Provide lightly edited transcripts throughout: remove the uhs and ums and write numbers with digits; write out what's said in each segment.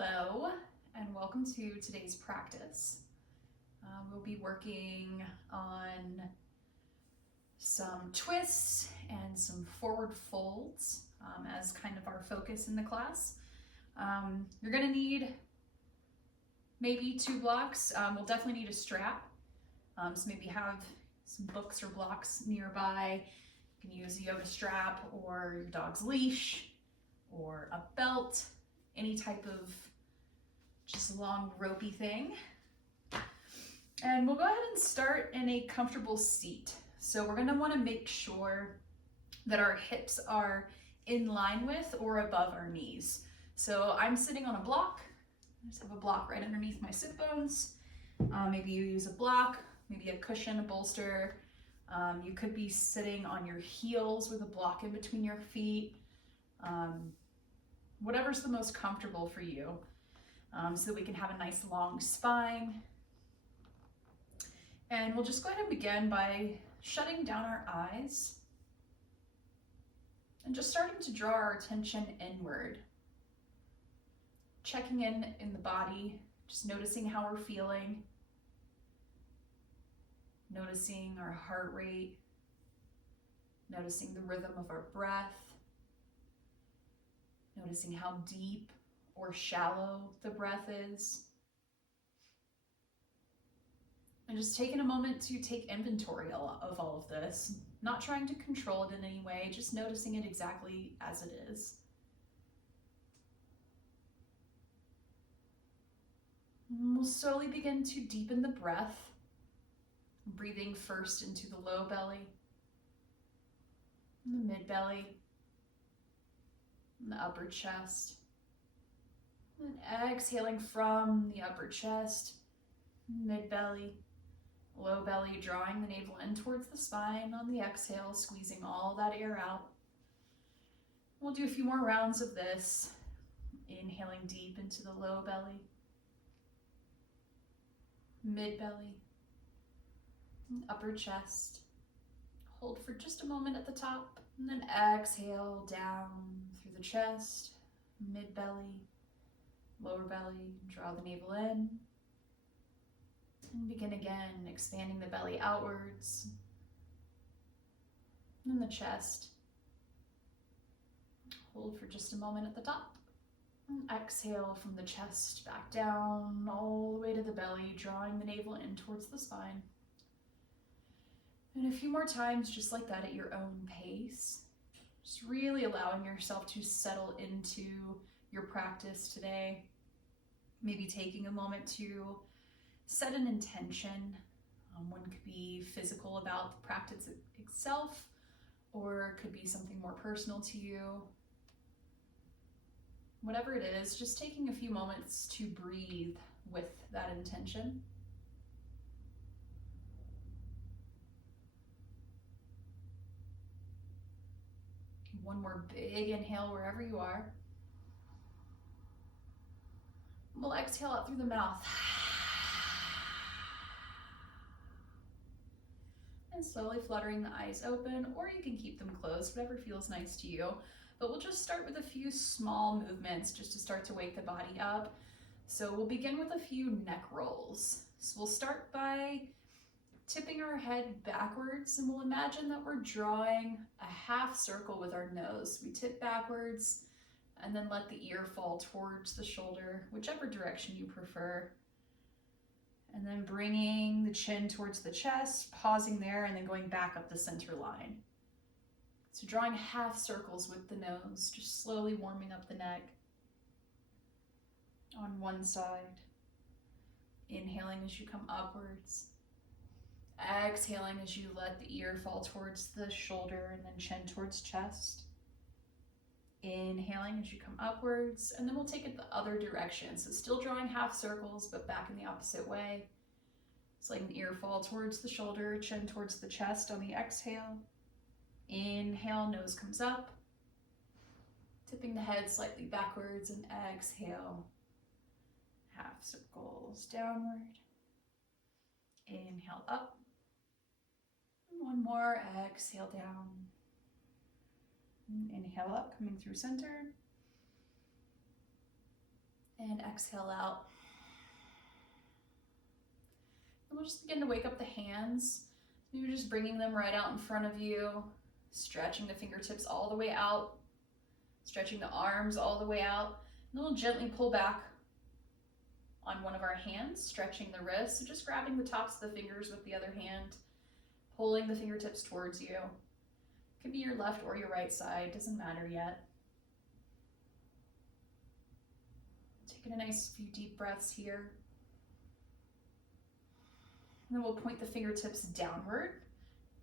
Hello, and welcome to today's practice. We'll be working on some twists and some forward folds as kind of our focus in the class. You're going to need maybe 2 blocks. We'll definitely need a strap, so maybe have some books or blocks nearby. You can use a yoga strap or your dog's leash or a belt, any type of just long ropey thing. And we'll go ahead and start in a comfortable seat. So we're going to want to make sure that our hips are in line with or above our knees. So I'm sitting on a block. I just have a block right underneath my sit bones. Maybe you use a block, maybe a cushion, a bolster. You could be sitting on your heels with a block in between your feet. Whatever's the most comfortable for you, so that we can have a nice long spine. And we'll just go ahead and begin by shutting down our eyes and just starting to draw our attention inward. Checking in the body, just noticing how we're feeling, noticing our heart rate, noticing the rhythm of our breath, noticing how deep or shallow the breath is. And just taking a moment to take inventory of all of this, not trying to control it in any way, just noticing it exactly as it is. And we'll slowly begin to deepen the breath, breathing first into the low belly, and the mid belly, and the upper chest. And exhaling from the upper chest, mid belly, low belly, drawing the navel in towards the spine. On the exhale, squeezing all that air out. We'll do a few more rounds of this, inhaling deep into the low belly, mid belly, and upper chest. Hold for just a moment at the top, and then exhale down through the chest, mid belly, lower belly. Draw the navel in. And begin again, expanding the belly outwards. And the chest. Hold for just a moment at the top. And exhale from the chest back down, all the way to the belly, drawing the navel in towards the spine. And a few more times just like that at your own pace. Just really allowing yourself to settle into your practice today. Maybe taking a moment to set an intention. One could be physical about the practice itself, or it could be something more personal to you. Whatever it is, just taking a few moments to breathe with that intention. One more big inhale wherever you are. We'll exhale out through the mouth. And slowly fluttering the eyes open, or you can keep them closed, whatever feels nice to you. But we'll just start with a few small movements just to start to wake the body up. So we'll begin with a few neck rolls. So we'll start by tipping our head backwards, and we'll imagine that we're drawing a half circle with our nose. We tip backwards and then let the ear fall towards the shoulder, whichever direction you prefer. And then bringing the chin towards the chest, pausing there, and then going back up the center line. So drawing half circles with the nose, just slowly warming up the neck. On one side, inhaling as you come upwards. Exhaling as you let the ear fall towards the shoulder and then chin towards chest. Inhaling as you come upwards, and then we'll take it the other direction. So still drawing half circles, but back in the opposite way. It's like an ear fall towards the shoulder, chin towards the chest on the exhale. Inhale, nose comes up. Tipping the head slightly backwards, and exhale. Half circles downward. Inhale up. One more, exhale down. Inhale up, coming through center. And exhale out. And we'll just begin to wake up the hands. Maybe just bringing them right out in front of you, stretching the fingertips all the way out, stretching the arms all the way out. And then we'll gently pull back on one of our hands, stretching the wrists, so just grabbing the tops of the fingers with the other hand, pulling the fingertips towards you. It could be your left or your right side, doesn't matter yet. Taking a nice few deep breaths here. And then we'll point the fingertips downward,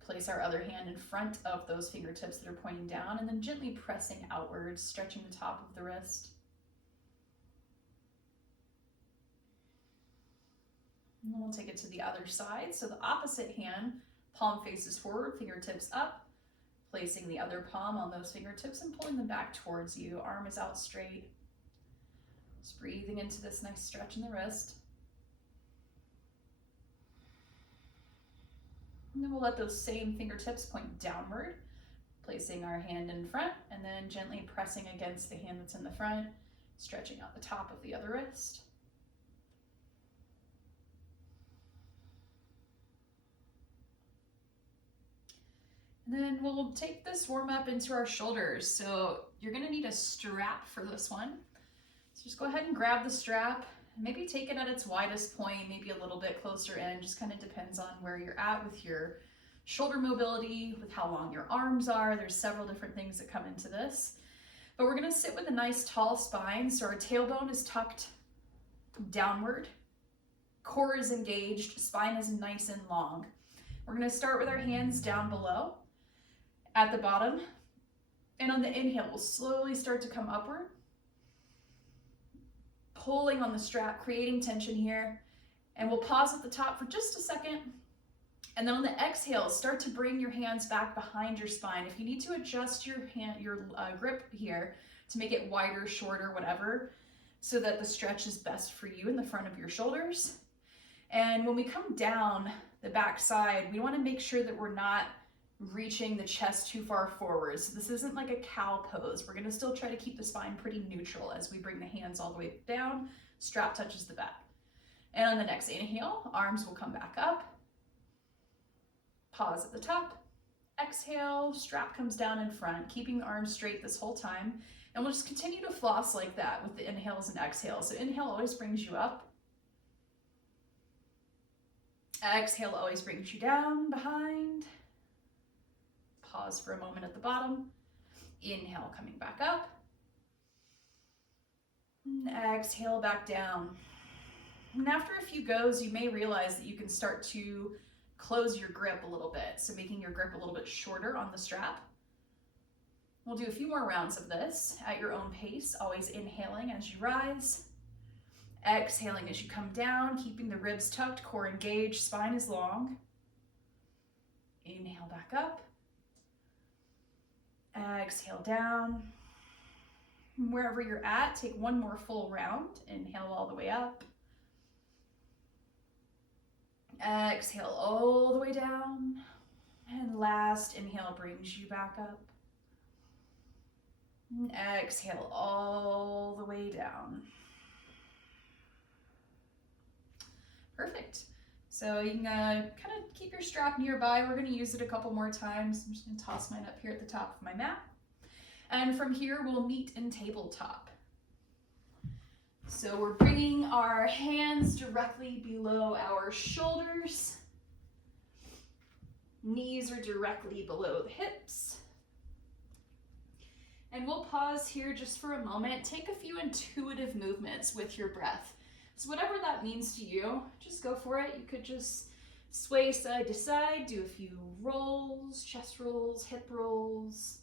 place our other hand in front of those fingertips that are pointing down, and then gently pressing outwards, stretching the top of the wrist. And then we'll take it to the other side. So the opposite hand, palm faces forward, fingertips up, placing the other palm on those fingertips and pulling them back towards you. Arm is out straight. Just breathing into this nice stretch in the wrist. And then we'll let those same fingertips point downward, placing our hand in front and then gently pressing against the hand that's in the front, stretching out the top of the other wrist. And then we'll take this warm up into our shoulders. So you're gonna need a strap for this one. So just go ahead and grab the strap. Maybe take it at its widest point, maybe a little bit closer in, just kind of depends on where you're at with your shoulder mobility, with how long your arms are. There's several different things that come into this. But we're gonna sit with a nice tall spine, so our tailbone is tucked downward, core is engaged, spine is nice and long. We're gonna start with our hands down below at the bottom, and on the inhale, we'll slowly start to come upward, pulling on the strap, creating tension here, and we'll pause at the top for just a second. And then on the exhale, start to bring your hands back behind your spine. If you need to adjust your grip here to make it wider, shorter, whatever, so that the stretch is best for you in the front of your shoulders. And when we come down the back side, we want to make sure that we're not reaching the chest too far forward. So this isn't like a cow pose. We're going to still try to keep the spine pretty neutral as we bring the hands all the way down, strap touches the back. And on the next inhale, arms will come back up, pause at the top, exhale, strap comes down in front, keeping the arms straight this whole time. And we'll just continue to floss like that with the inhales and exhales. So inhale always brings you up. Exhale always brings you down, behind. Pause for a moment at the bottom. Inhale, coming back up. And exhale, back down. And after a few goes, you may realize that you can start to close your grip a little bit. So making your grip a little bit shorter on the strap. We'll do a few more rounds of this at your own pace, always inhaling as you rise. Exhaling as you come down, keeping the ribs tucked, core engaged, spine is long. Inhale back up. Exhale down. Wherever you're at, take one more full round. Inhale all the way up. Exhale all the way down. And last inhale brings you back up. And exhale all the way down. Perfect. So you can kind of keep your strap nearby. We're going to use it a couple more times. I'm just going to toss mine up here at the top of my mat. And from here, we'll meet in tabletop. So we're bringing our hands directly below our shoulders. Knees are directly below the hips. And we'll pause here just for a moment. Take a few intuitive movements with your breath. So whatever that means to you, just go for it. You could just sway side to side, do a few rolls, chest rolls, hip rolls.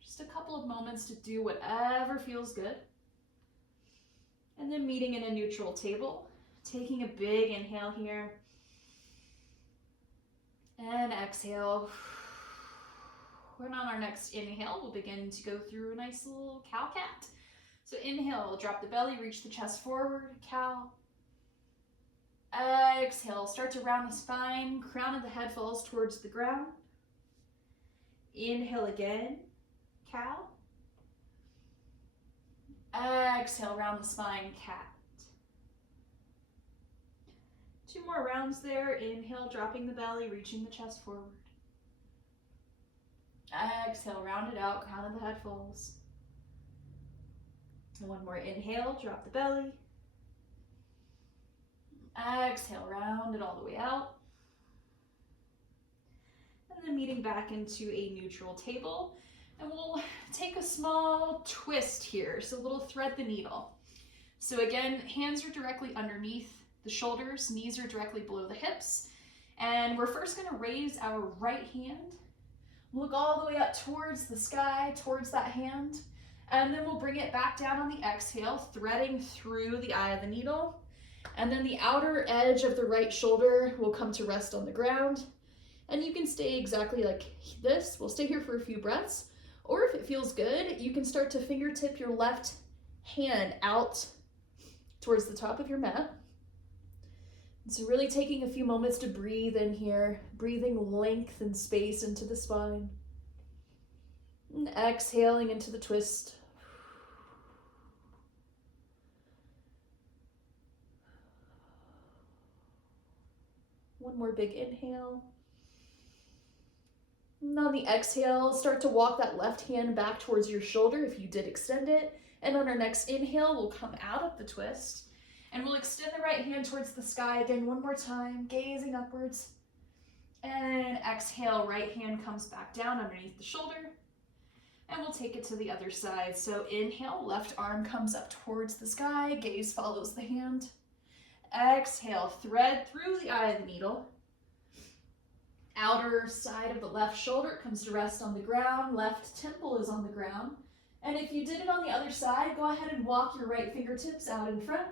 Just a couple of moments to do whatever feels good. And then meeting in a neutral table, taking a big inhale here. And exhale. And on our next inhale, we'll begin to go through a nice little cow-cat. So inhale, drop the belly, reach the chest forward, cow. Exhale, start to round the spine, crown of the head falls towards the ground. Inhale again, cow. Exhale, round the spine, cat. 2 more rounds there. Inhale, dropping the belly, reaching the chest forward. Exhale, round it out, crown of the head falls. And 1 more inhale, drop the belly. Exhale, round it all the way out. And then meeting back into a neutral table. And we'll take a small twist here. So a little thread the needle. So again, hands are directly underneath the shoulders, knees are directly below the hips. And we're first gonna raise our right hand. Look all the way up towards the sky, towards that hand. And then we'll bring it back down on the exhale, threading through the eye of the needle. And then the outer edge of the right shoulder will come to rest on the ground. And you can stay exactly like this. We'll stay here for a few breaths. Or if it feels good, you can start to fingertip your left hand out towards the top of your mat. So really taking a few moments to breathe in here, breathing length and space into the spine. And exhaling into the twist. One more big inhale. And on the exhale, start to walk that left hand back towards your shoulder if you did extend it. And on our next inhale, we'll come out of the twist. And we'll extend the right hand towards the sky again 1 more time, gazing upwards. And exhale, right hand comes back down underneath the shoulder. And we'll take it to the other side. So inhale, left arm comes up towards the sky, gaze follows the hand. Exhale, thread through the eye of the needle. Outer side of the left shoulder comes to rest on the ground. Left temple is on the ground. And if you did it on the other side, go ahead and walk your right fingertips out in front.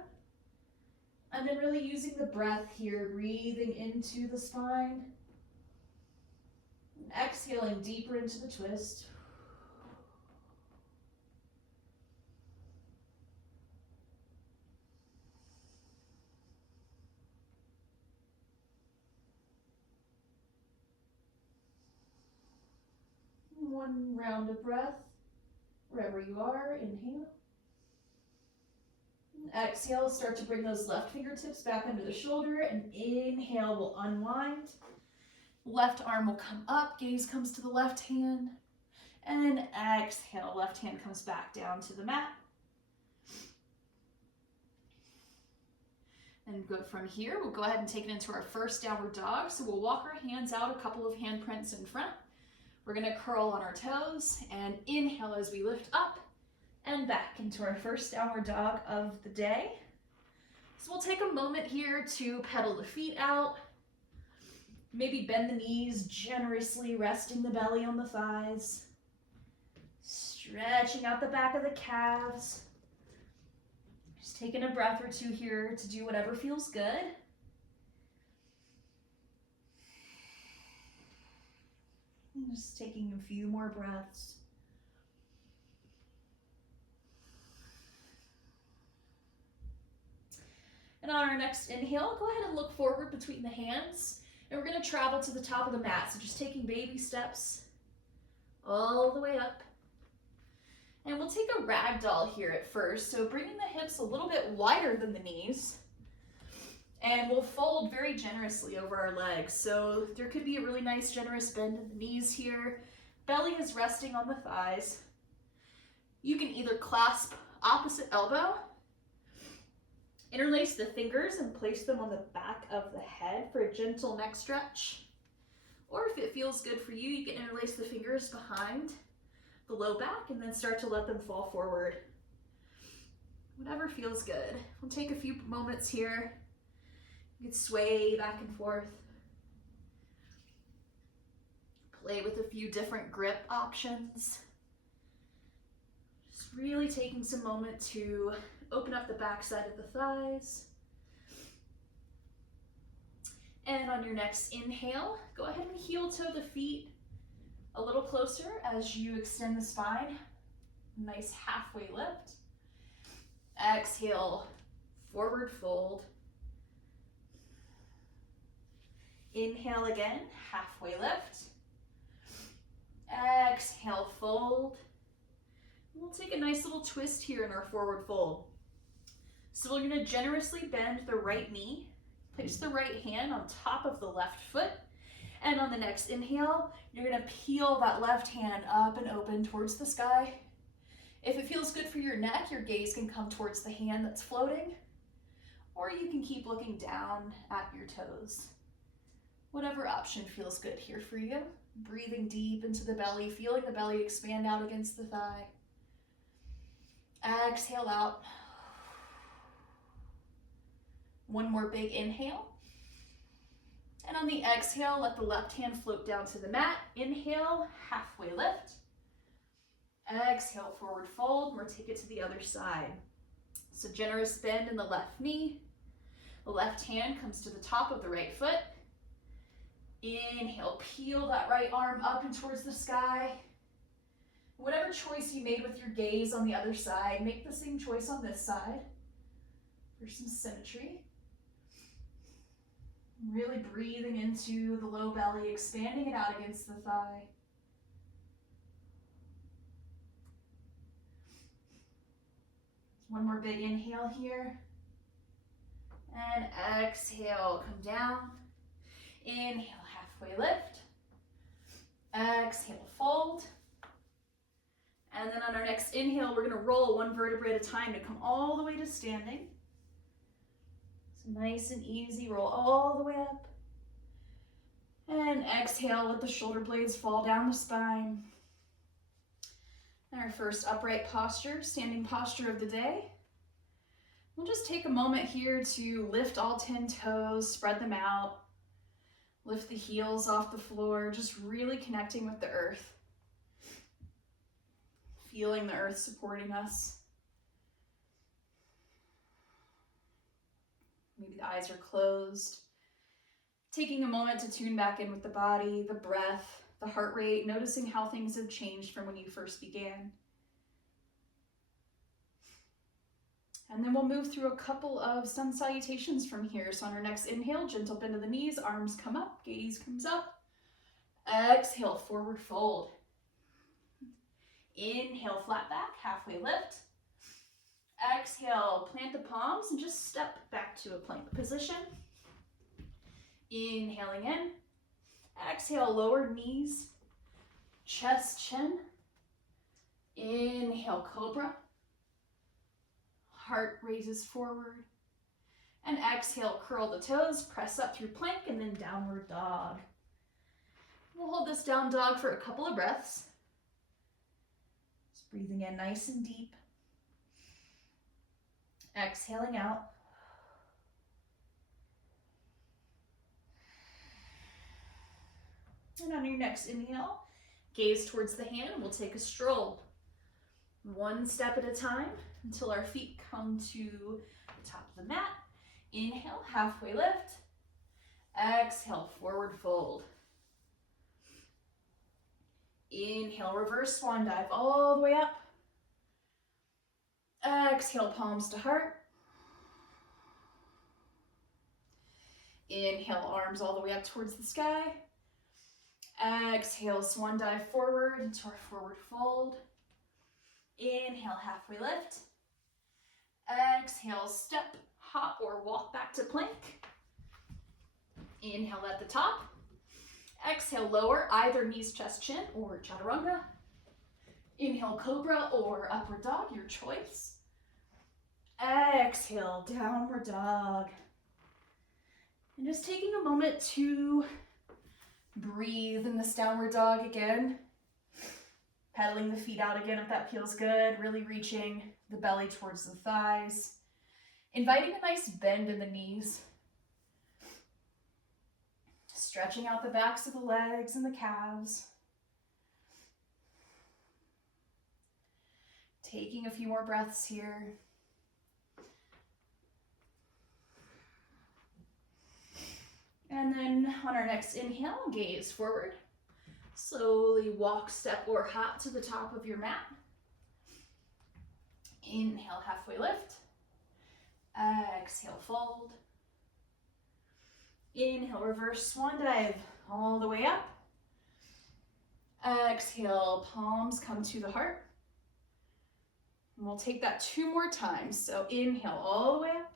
And then really using the breath here, breathing into the spine. And exhaling deeper into the twist. One round of breath, wherever you are, inhale. Exhale, start to bring those left fingertips back under the shoulder, and inhale will unwind. Left arm will come up, gaze comes to the left hand, and exhale, left hand comes back down to the mat. And go from here, we'll go ahead and take it into our first downward dog. So we'll walk our hands out, a couple of handprints in front. We're gonna curl on our toes and inhale as we lift up and back into our first downward dog of the day. So we'll take a moment here to pedal the feet out. Maybe bend the knees generously, resting the belly on the thighs. Stretching out the back of the calves. Just taking a breath or two here to do whatever feels good. Just taking a few more breaths. And on our next inhale, go ahead and look forward between the hands. And we're going to travel to the top of the mat. So just taking baby steps all the way up. And we'll take a ragdoll here at first. So bringing the hips a little bit wider than the knees. And we'll fold very generously over our legs. So there could be a really nice generous bend in the knees here. Belly is resting on the thighs. You can either clasp opposite elbow, interlace the fingers and place them on the back of the head for a gentle neck stretch. Or if it feels good for you, you can interlace the fingers behind the low back and then start to let them fall forward. Whatever feels good. We'll take a few moments here. You can sway back and forth. Play with a few different grip options. Just really taking some moment to open up the back side of the thighs. And on your next inhale, go ahead and heel toe the feet a little closer as you extend the spine. Nice halfway lift. Exhale, forward fold. Inhale again, halfway lift. Exhale, fold. We'll take a nice little twist here in our forward fold. So we're going to generously bend the right knee, place the right hand on top of the left foot, and on the next inhale, you're going to peel that left hand up and open towards the sky. If it feels good for your neck, your gaze can come towards the hand that's floating, or you can keep looking down at your toes. Whatever option feels good here for you. Breathing deep into the belly, feeling the belly expand out against the thigh. Exhale out. One more big inhale. And on the exhale, let the left hand float down to the mat. Inhale, halfway lift. Exhale, forward fold. We'll take it to the other side. So generous bend in the left knee. The left hand comes to the top of the right foot. Inhale, peel that right arm up and towards the sky. Whatever choice you made with your gaze on the other side, make the same choice on this side for some symmetry. Really breathing into the low belly, expanding it out against the thigh. One more big inhale here. And exhale, come down. Inhale, halfway lift. Exhale, fold. And then on our next inhale, we're going to roll one vertebrae at a time to come all the way to standing. So nice and easy, roll all the way up. And exhale, let the shoulder blades fall down the spine. And our first upright posture, standing posture of the day. We'll just take a moment here to lift all 10 toes, spread them out. Lift the heels off the floor, just really connecting with the earth. Feeling the earth supporting us. Maybe the eyes are closed. Taking a moment to tune back in with the body, the breath, the heart rate, noticing how things have changed from when you first began. And then we'll move through a couple of sun salutations from here. So on our next inhale, gentle bend of the knees, arms come up, gaze comes up. Exhale, forward fold. Inhale, flat back, halfway lift. Exhale, plant the palms and just step back to a plank position. Inhaling in. Exhale, lower knees, chest, chin. Inhale, cobra. Heart raises forward. And exhale, curl the toes, press up through plank, and then downward dog. We'll hold this down dog for a couple of breaths. Just breathing in nice and deep. Exhaling out. And on your next inhale, gaze towards the hand. We'll take a stroll. One step at a time until our feet come to the top of the mat. Inhale, halfway lift. Exhale, forward fold. Inhale, reverse swan dive all the way up. Exhale, palms to heart. Inhale, arms all the way up towards the sky. Exhale, swan dive forward into our forward fold. Inhale, halfway lift. Exhale, step, hop, or walk back to plank. Inhale at the top. Exhale, lower, either knees, chest, chin, or chaturanga. Inhale, cobra or upward dog, your choice. Exhale, downward dog. And just taking a moment to breathe in this downward dog again. Pedaling the feet out again if that feels good. Really reaching the belly towards the thighs. Inviting a nice bend in the knees. Stretching out the backs of the legs and the calves. Taking a few more breaths here. And then on our next inhale, gaze forward. Slowly walk, step, or hop to the top of your mat. Inhale, halfway lift. Exhale, fold. Inhale, reverse swan dive all the way up. Exhale, palms come to the heart. And we'll take that 2 more times. So inhale all the way up.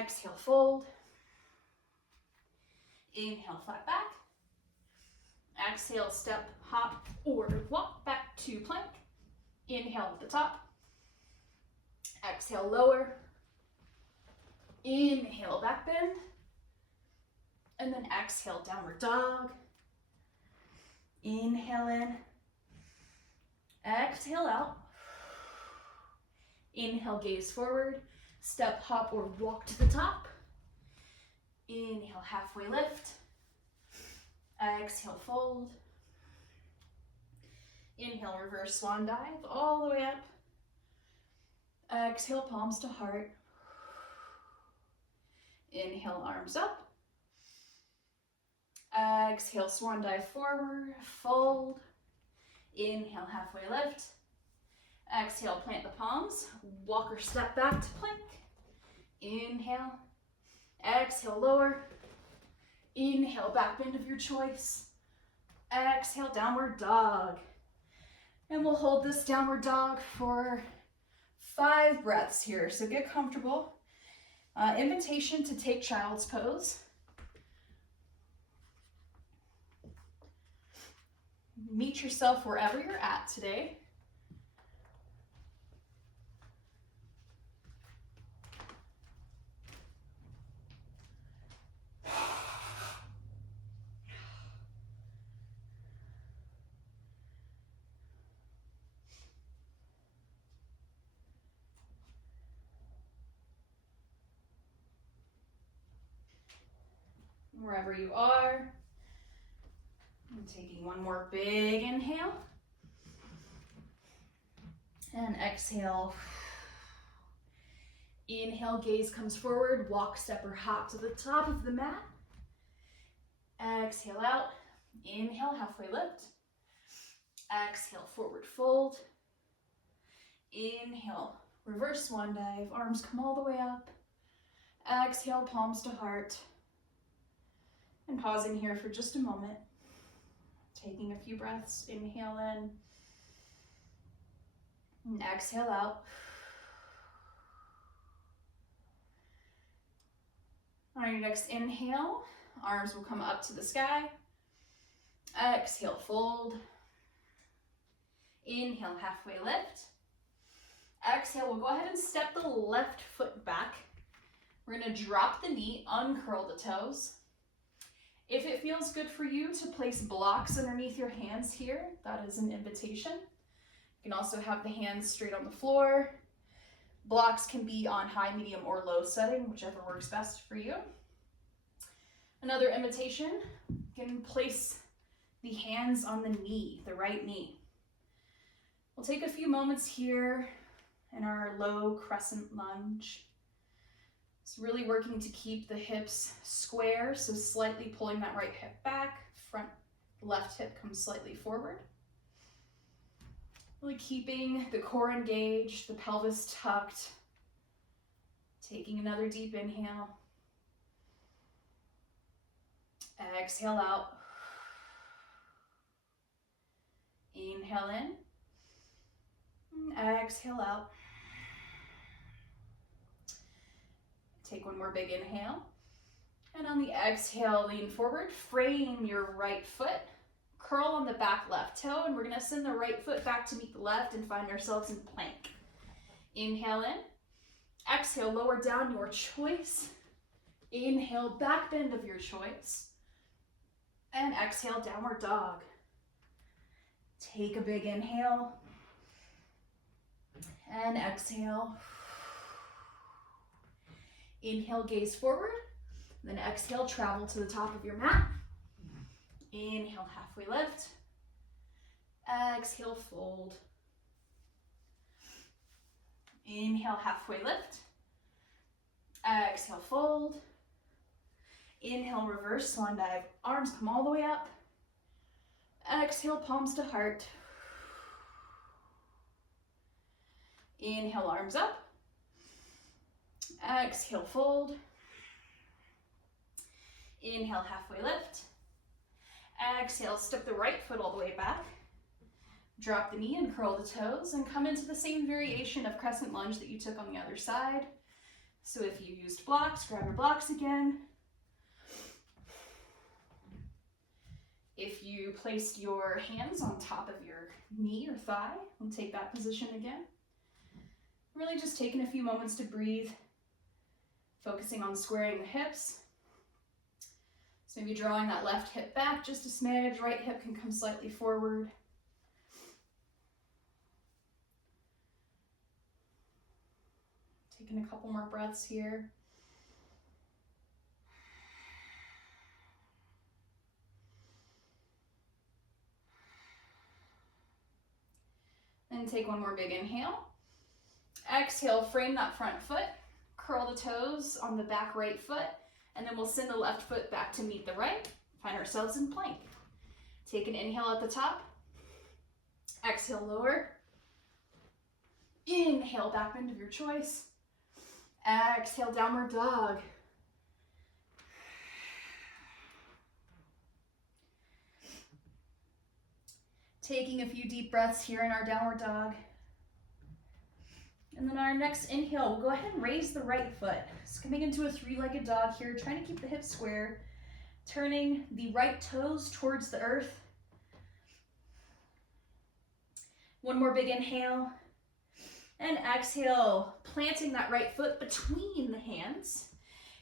Exhale, fold. Inhale, flat back. Exhale, step, hop, or walk back to plank. Inhale at the top. Exhale, lower. Inhale, back bend. And then exhale, downward dog. Inhale in. Exhale out. Inhale, gaze forward. Step, hop, or walk to the top. Inhale, halfway lift. Exhale, fold. Inhale, reverse swan dive all the way up. Exhale, palms to heart. Inhale, arms up. Exhale, swan dive forward, fold. Inhale, halfway lift. Exhale, plant the palms. Walk or step back to plank. Inhale. Exhale, lower. Inhale, back bend of your choice. Exhale, downward dog. And we'll hold this downward dog for 5 breaths here. So get comfortable. Invitation to take child's pose. Meet yourself wherever you're at today. Wherever you are. I'm taking one more big inhale. And exhale. Inhale, gaze comes forward. Walk, step, or hop to the top of the mat. Exhale out. Inhale, halfway lift. Exhale, forward fold. Inhale, reverse swan dive. Arms come all the way up. Exhale, palms to heart. And pausing here for just a moment. Taking a few breaths. Inhale in. And exhale out. On your next inhale, arms will come up to the sky. Exhale, fold. Inhale, halfway lift. Exhale, we'll go ahead and step the left foot back. We're gonna drop the knee, uncurl the toes. If it feels good for you to place blocks underneath your hands here, that is an invitation. You can also have the hands straight on the floor. Blocks can be on high, medium, or low setting, whichever works best for you. Another invitation, you can place the hands on the knee, the right knee. We'll take a few moments here in our low crescent lunge. It's really working to keep the hips square, so slightly pulling that right hip back, front left hip comes slightly forward. Really keeping the core engaged, the pelvis tucked. Taking another deep inhale. Exhale out. Inhale in. Exhale out. Take one more big inhale. And on the exhale, lean forward, frame your right foot, curl on the back left toe, and we're gonna send the right foot back to meet the left and find ourselves in plank. Inhale in. Exhale, lower down, your choice. Inhale, back bend of your choice. And exhale, downward dog. Take a big inhale. And exhale. Inhale, gaze forward. Then exhale, travel to the top of your mat. Inhale, halfway lift. Exhale, fold. Inhale, halfway lift. Exhale, fold. Inhale, reverse swan dive. Arms come all the way up. Exhale, palms to heart. Inhale, arms up. Exhale, fold. Inhale, halfway lift. Exhale, step the right foot all the way back. Drop the knee and curl the toes and come into the same variation of crescent lunge that you took on the other side. So if you used blocks, grab your blocks again. If you placed your hands on top of your knee or thigh, we'll take that position again. Really just taking a few moments to breathe, focusing on squaring the hips. So maybe drawing that left hip back just a smidge, right hip can come slightly forward. Taking a couple more breaths here. And take one more big inhale. Exhale, frame that front foot, curl the toes on the back right foot, and then we'll send the left foot back to meet the right. Find ourselves in plank. Take an inhale at the top. Exhale, lower. Inhale, back bend of your choice. Exhale, downward dog. Taking a few deep breaths here in our downward dog. And then our next inhale, we'll go ahead and raise the right foot. So coming into a three-legged dog here, trying to keep the hips square, turning the right toes towards the earth. One more big inhale. And exhale, planting that right foot between the hands,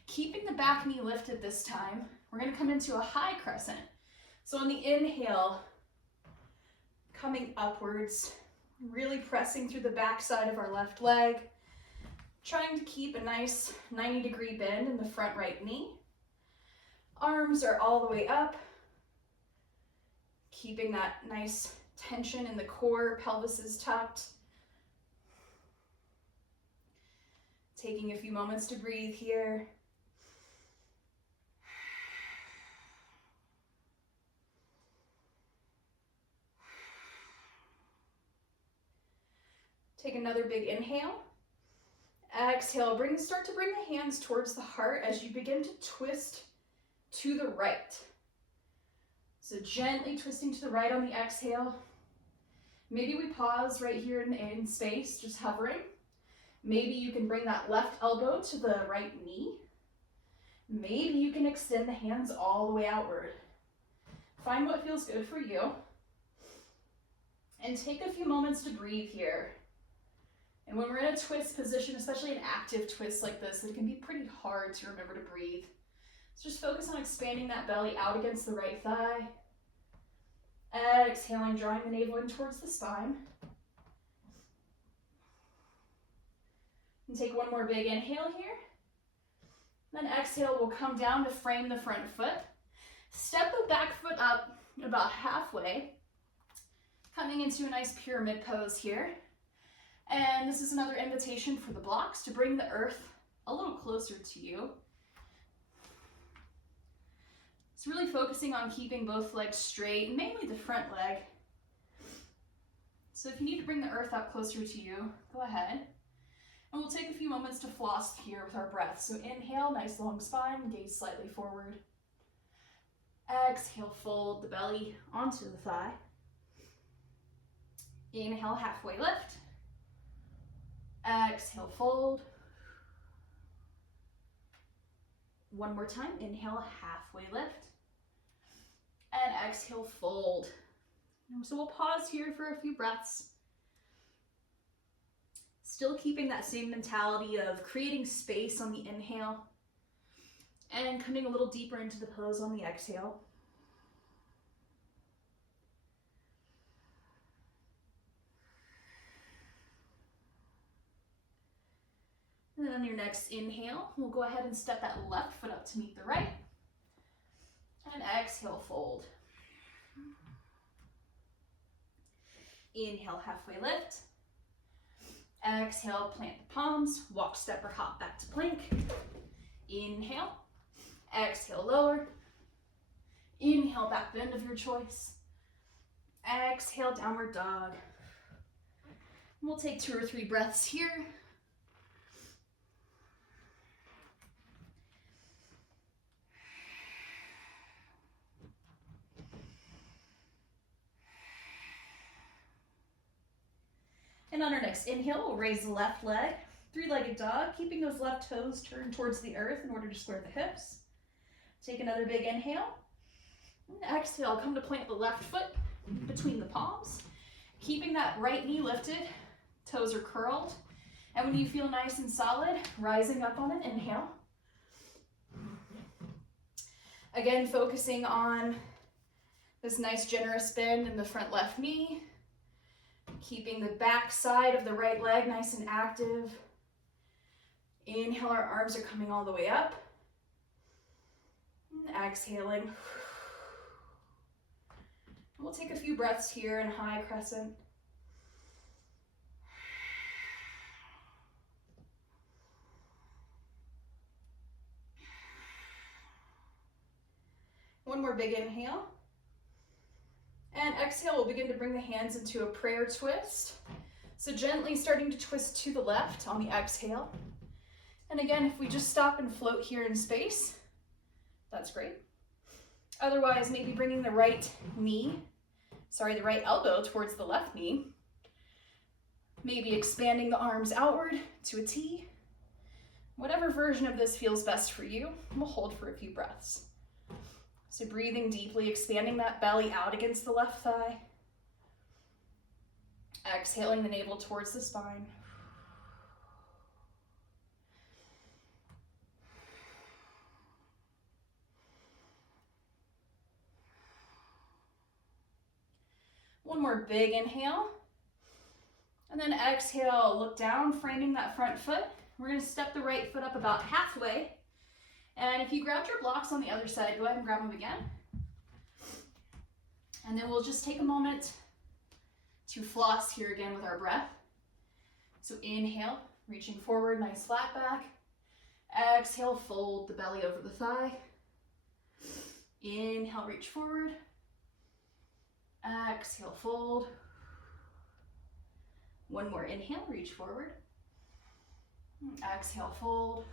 keeping the back knee lifted this time. We're gonna come into a high crescent. So on the inhale, coming upwards, really pressing through the back side of our left leg, trying to keep a nice 90-degree bend in the front right knee. Arms are all the way up, keeping that nice tension in the core, pelvis is tucked. Taking a few moments to breathe here. Take another big inhale. Exhale, start to bring the hands towards the heart as you begin to twist to the right. So gently twisting to the right on the exhale. Maybe we pause right here in space, just hovering. Maybe you can bring that left elbow to the right knee. Maybe you can extend the hands all the way outward. Find what feels good for you. And take a few moments to breathe here. And when we're in a twist position, especially an active twist like this, it can be pretty hard to remember to breathe. So just focus on expanding that belly out against the right thigh. Exhaling, drawing the navel in towards the spine. And take one more big inhale here. Then exhale, we'll come down to frame the front foot. Step the back foot up about halfway. Coming into a nice pyramid pose here. And this is another invitation for the blocks to bring the earth a little closer to you. It's really focusing on keeping both legs straight, mainly the front leg. So if you need to bring the earth up closer to you, go ahead. And we'll take a few moments to floss here with our breath. So inhale, nice long spine, gaze slightly forward. Exhale, fold the belly onto the thigh. Inhale, halfway lift. Exhale, fold. One more time, inhale, halfway lift. And exhale, fold. So we'll pause here for a few breaths. Still keeping that same mentality of creating space on the inhale and coming a little deeper into the pose on the exhale. And then on your next inhale, we'll go ahead and step that left foot up to meet the right. And exhale, fold. Inhale, halfway lift. Exhale, plant the palms, walk, step, or hop back to plank. Inhale. Exhale, lower. Inhale, back bend of your choice. Exhale, downward dog. We'll take 2 or 3 breaths here. And on our next inhale, we'll raise the left leg, three-legged dog, keeping those left toes turned towards the earth in order to square the hips. Take another big inhale. And exhale, come to plant the left foot between the palms, keeping that right knee lifted, toes are curled. And when you feel nice and solid, rising up on an inhale. Again, focusing on this nice generous bend in the front left knee, keeping the back side of the right leg nice and active. Inhale, our arms are coming all the way up. And exhaling. We'll take a few breaths here in high crescent. One more big inhale. And exhale, we'll begin to bring the hands into a prayer twist. So gently starting to twist to the left on the exhale. And again, if we just stop and float here in space, that's great. Otherwise, maybe bringing the right elbow towards the left knee. Maybe expanding the arms outward to a T. Whatever version of this feels best for you, we'll hold for a few breaths. So breathing deeply, expanding that belly out against the left thigh. Exhaling the navel towards the spine. One more big inhale. And then exhale, look down, framing that front foot. We're going to step the right foot up about halfway. And if you grabbed your blocks on the other side, go ahead and grab them again. And then we'll just take a moment to floss here again with our breath. So inhale, reaching forward, nice flat back. Exhale, fold the belly over the thigh. Inhale, reach forward. Exhale, fold. One more inhale, reach forward. Exhale, fold.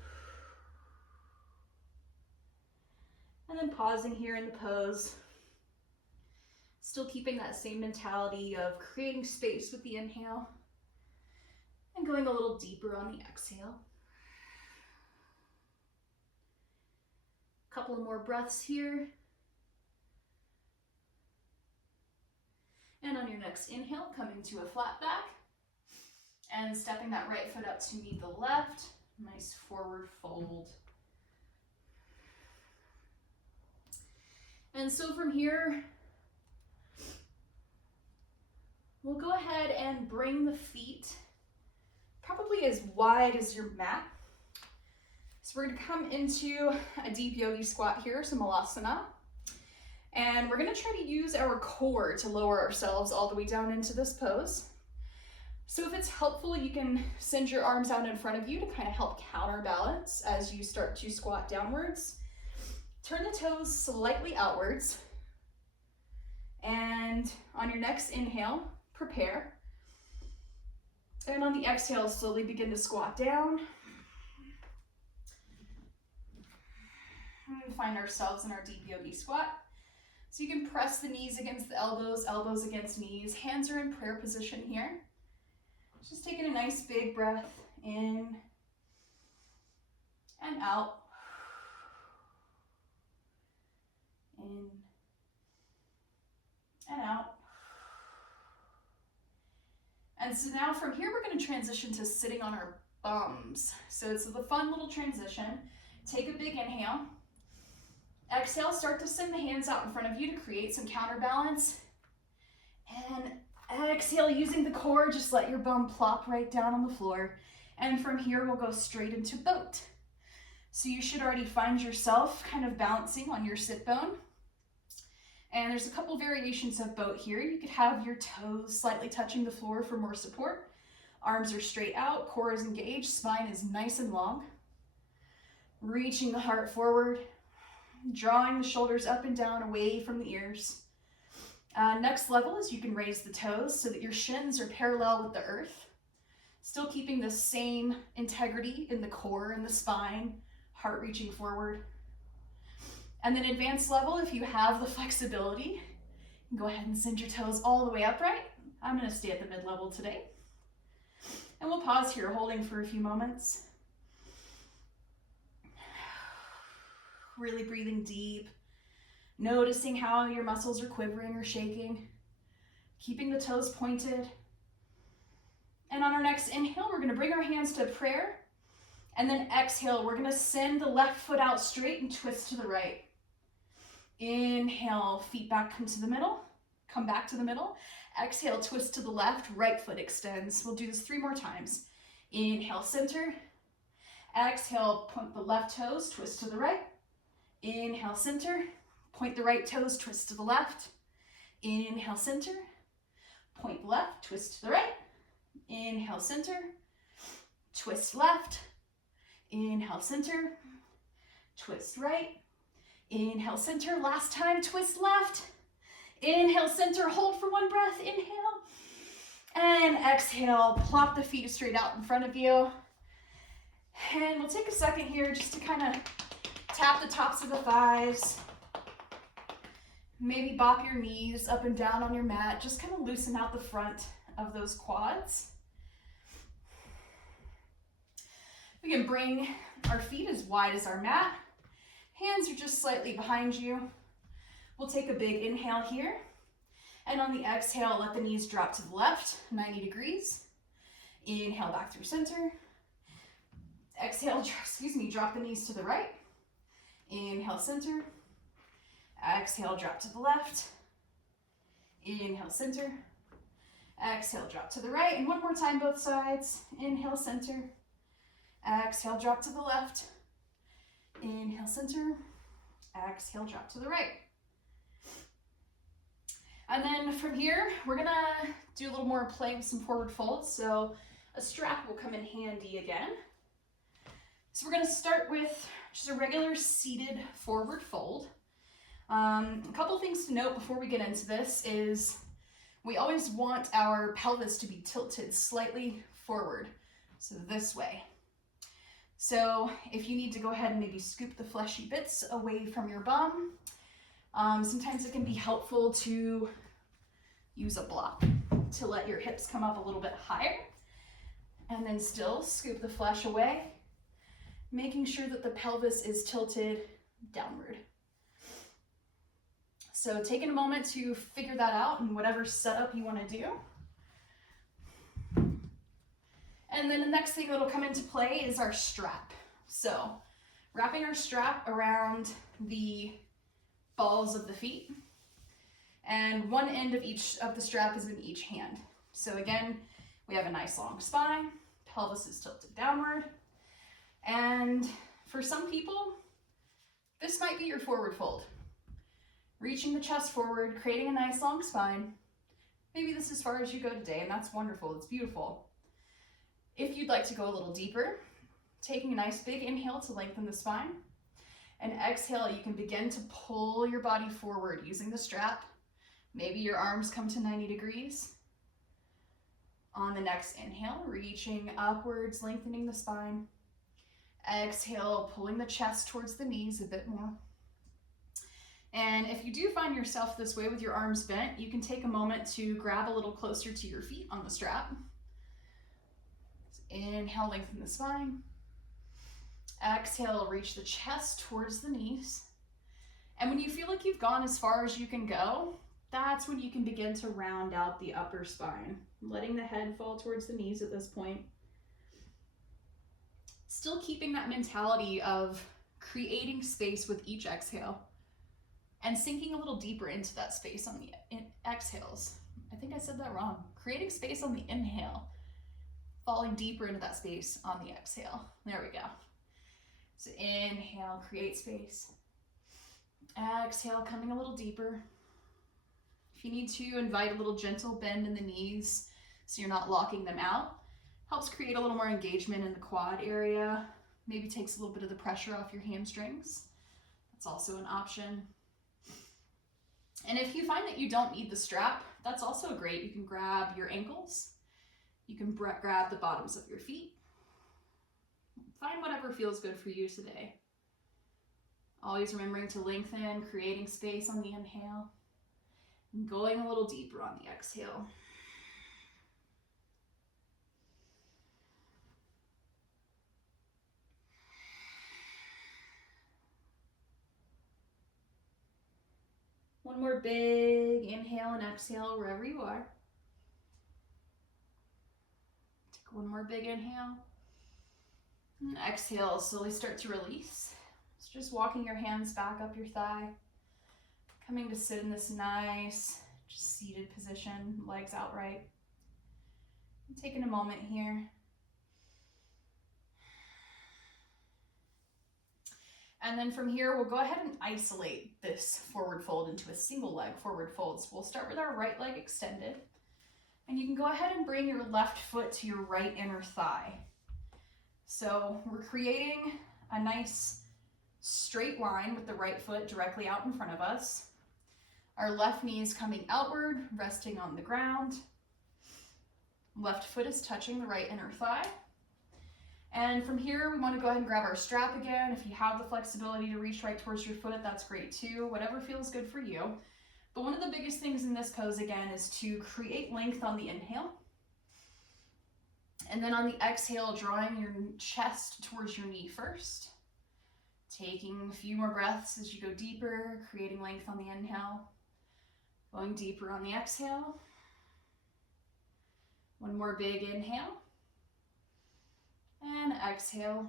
And then pausing here in the pose. Still keeping that same mentality of creating space with the inhale and going a little deeper on the exhale. A couple of more breaths here. And on your next inhale, coming to a flat back and stepping that right foot up to meet the left. Nice forward fold. And so from here, we'll go ahead and bring the feet probably as wide as your mat. So we're going to come into a deep yogi squat here, so malasana. And we're going to try to use our core to lower ourselves all the way down into this pose. So if it's helpful, you can send your arms out in front of you to kind of help counterbalance as you start to squat downwards. Turn the toes slightly outwards. And on your next inhale, prepare. And on the exhale, slowly begin to squat down. And find ourselves in our deep yogi squat. So you can press the knees against the elbows, elbows against knees. Hands are in prayer position here. Just taking a nice big breath in and out. In and out. And so now from here, we're going to transition to sitting on our bums. So it's the fun little transition. Take a big inhale. Exhale, start to send the hands out in front of you to create some counterbalance. And exhale, using the core, just let your bum plop right down on the floor. And from here, we'll go straight into boat. So you should already find yourself kind of balancing on your sit bone. And there's a couple variations of boat here. You could have your toes slightly touching the floor for more support. Arms are straight out, core is engaged, spine is nice and long. Reaching the heart forward, drawing the shoulders up and down away from the ears. Next level is you can raise the toes so that your shins are parallel with the earth. Still keeping the same integrity in the core and the spine, heart reaching forward. And then advanced level, if you have the flexibility, go ahead and send your toes all the way upright. I'm going to stay at the mid-level today. And we'll pause here, holding for a few moments. Really breathing deep, noticing how your muscles are quivering or shaking, keeping the toes pointed. And on our next inhale, we're gonna bring our hands to prayer. And then exhale, we're gonna send the left foot out straight and twist to the right. Inhale, feet back into the middle, come back to the middle. Exhale, twist to the left, right foot extends. We'll do this 3 more times. Inhale, center. Exhale, point the left toes, twist to the right. Inhale, center. Point the right toes, twist to the left. Inhale, center. Point left, twist to the right. Inhale, center. Twist left. Inhale, center. Twist right. Inhale, center. Last time, twist left. Inhale, center, hold for 1 breath, inhale. And exhale, plop the feet straight out in front of you. And we'll take a second here just to kind of tap the tops of the thighs. Maybe bop your knees up and down on your mat. Just kind of loosen out the front of those quads. We can bring our feet as wide as our mat. Hands are just slightly behind you. We'll take a big inhale here. And on the exhale, let the knees drop to the left, 90 degrees. Inhale back through center. Exhale, drop the knees to the right. Inhale, center. Exhale, drop to the left. Inhale, center. Exhale, drop to the right. And 1 more time, both sides. Inhale, center. Exhale, drop to the left. Inhale, center. Exhale, drop to the right. And then from here, we're gonna do a little more play with some forward folds. So a strap will come in handy again. So we're gonna start with just a regular seated forward fold. A couple things to note before we get into this is we always want our pelvis to be tilted slightly forward, so this way. So if you need to go ahead and maybe scoop the fleshy bits away from your bum, sometimes it can be helpful to use a block to let your hips come up a little bit higher, and then still scoop the flesh away, making sure that the pelvis is tilted downward. So taking a moment to figure that out in whatever setup you want to do. And then the next thing that'll come into play is our strap. So wrapping our strap around the balls of the feet, and one end of each of the strap is in each hand. So again, we have a nice long spine, pelvis is tilted downward, and for some people, this might be your forward fold. Reaching the chest forward, creating a nice long spine. Maybe this is as far as you go today, and that's wonderful, it's beautiful. If you'd like to go a little deeper, taking a nice big inhale to lengthen the spine, and exhale, you can begin to pull your body forward using the strap. Maybe your arms come to 90 degrees. On the next inhale, reaching upwards, lengthening the spine. Exhale, pulling the chest towards the knees a bit more. And if you do find yourself this way with your arms bent, you can take a moment to grab a little closer to your feet on the strap. So inhale, lengthen the spine. Exhale, reach the chest towards the knees. And when you feel like you've gone as far as you can go, that's when you can begin to round out the upper spine, letting the head fall towards the knees at this point. Still keeping that mentality of creating space with each exhale and sinking a little deeper into that space on the exhales. I think I said that wrong. Creating space on the inhale, falling deeper into that space on the exhale. There we go. So inhale, create space. Exhale, coming a little deeper. If you need to, invite a little gentle bend in the knees so you're not locking them out. Helps create a little more engagement in the quad area. Maybe takes a little bit of the pressure off your hamstrings. That's also an option. And if you find that you don't need the strap, that's also great. You can grab your ankles. You can grab the bottoms of your feet. Find whatever feels good for you today. Always remembering to lengthen, creating space on the inhale, and going a little deeper on the exhale. One more big inhale and exhale wherever you are. Take one more big inhale. And exhale, slowly start to release. So just walking your hands back up your thigh. Coming to sit in this nice, just seated position, legs outright. And taking a moment here. And then from here, we'll go ahead and isolate this forward fold into a single leg forward fold. So we'll start with our right leg extended. And you can go ahead and bring your left foot to your right inner thigh. So we're creating a nice straight line with the right foot directly out in front of us. Our left knee is coming outward, resting on the ground. Left foot is touching the right inner thigh. And from here, we want to go ahead and grab our strap again. If you have the flexibility to reach right towards your foot, that's great too. Whatever feels good for you. But one of the biggest things in this pose again is to create length on the inhale. And then on the exhale, drawing your chest towards your knee first. Taking a few more breaths as you go deeper, creating length on the inhale. Going deeper on the exhale. One more big inhale. And exhale.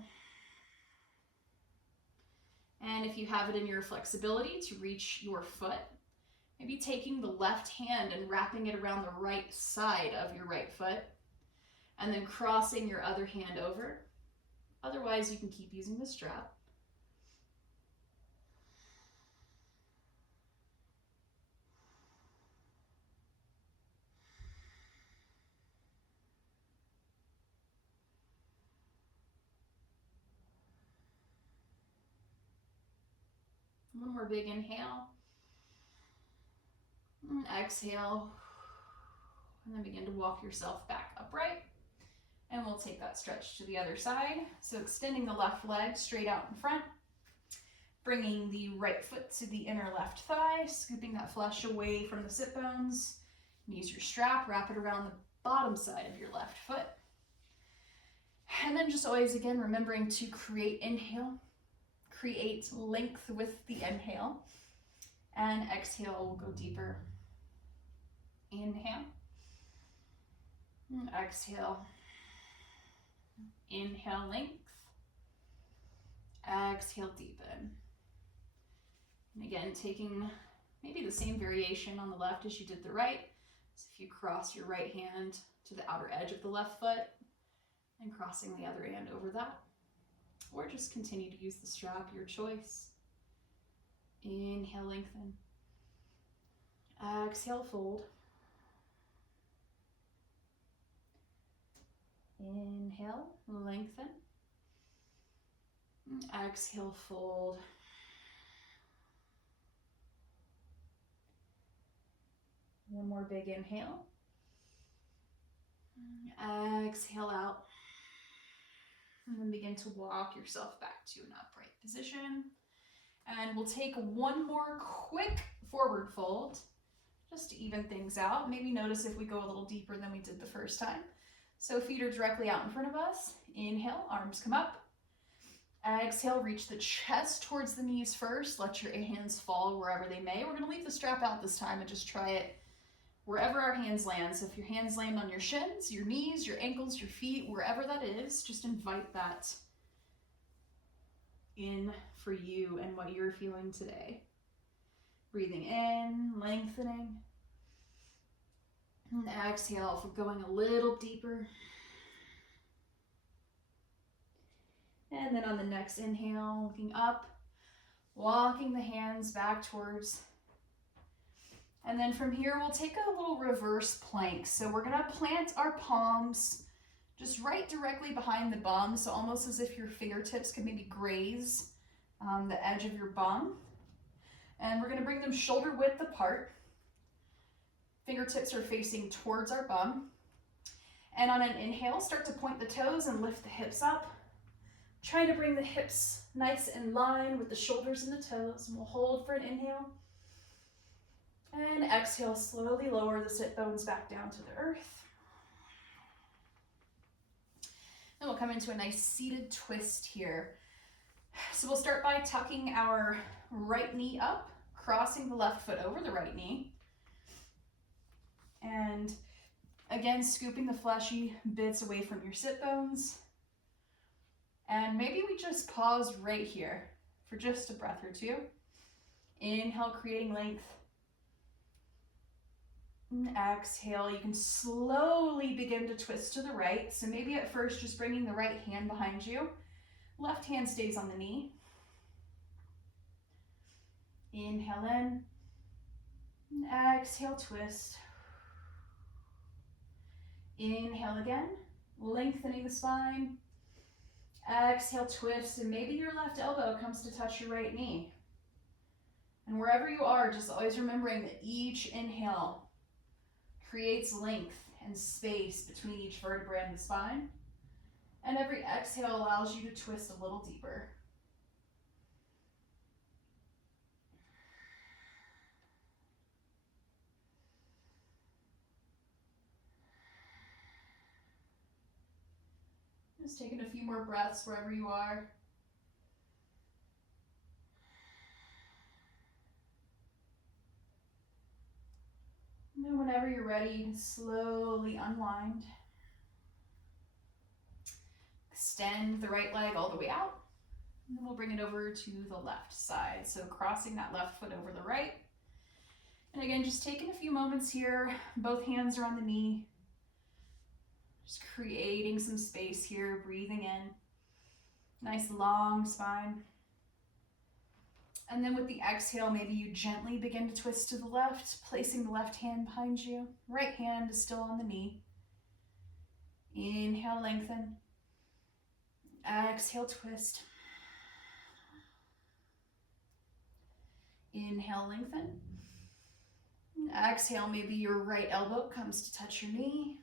And if you have it in your flexibility to reach your foot, maybe taking the left hand and wrapping it around the right side of your right foot, and then crossing your other hand over. Otherwise, you can keep using the strap. One more big inhale. And exhale. And then begin to walk yourself back upright. And we'll take that stretch to the other side. So extending the left leg straight out in front. Bringing the right foot to the inner left thigh. Scooping that flesh away from the sit bones. Use your strap. Wrap it around the bottom side of your left foot. And then just always again remembering to create inhale. Create length with the inhale. And exhale, we'll go deeper. Inhale. And exhale. Inhale, length. Exhale, deepen. And again, taking maybe the same variation on the left as you did the right. So if you cross your right hand to the outer edge of the left foot and crossing the other hand over that. Or just continue to use the strap, your choice. Inhale, lengthen. Exhale, fold. Inhale, lengthen. Exhale, fold. One more big inhale. Exhale out. And then begin to walk yourself back to an upright position. And we'll take one more quick forward fold just to even things out. Maybe notice if we go a little deeper than we did the first time. So feet are directly out in front of us. Inhale, arms come up. Exhale, reach the chest towards the knees first. Let your hands fall wherever they may. We're going to leave the strap out this time and just try it wherever our hands land. So if your hands land on your shins, your knees, your ankles, your feet, wherever that is, just invite that in for you and what you're feeling today. Breathing in, lengthening. And exhale for going a little deeper. And then on the next inhale, looking up, walking the hands back towards. And then from here, we'll take a little reverse plank. So we're gonna plant our palms just right directly behind the bum. So almost as if your fingertips can maybe graze the edge of your bum. And we're gonna bring them shoulder width apart. Fingertips are facing towards our bum. And on an inhale, start to point the toes and lift the hips up. Trying to bring the hips nice in line with the shoulders and the toes. And we'll hold for an inhale. And exhale, slowly lower the sit bones back down to the earth. Then we'll come into a nice seated twist here. So we'll start by tucking our right knee up, crossing the left foot over the right knee. And again, scooping the fleshy bits away from your sit bones. And maybe we just pause right here for just a breath or two. Inhale, creating length. And exhale, you can slowly begin to twist to the right. So maybe at first just bringing the right hand behind you. Left hand stays on the knee. Inhale in. And exhale, twist. Inhale again, lengthening the spine. Exhale, twist, and maybe your left elbow comes to touch your right knee. And wherever you are, just always remembering that each inhale creates length and space between each vertebrae in the spine. And every exhale allows you to twist a little deeper. Just taking a few more breaths wherever you are. And then whenever you're ready, you can slowly unwind. Extend the right leg all the way out. And then we'll bring it over to the left side. So crossing that left foot over the right. And again, just taking a few moments here. Both hands are on the knee. Just creating some space here, breathing in. Nice long spine. And then with the exhale, maybe you gently begin to twist to the left, placing the left hand behind you. Right hand is still on the knee. Inhale, lengthen. Exhale, twist. Inhale, lengthen. Exhale, maybe your right elbow comes to touch your knee.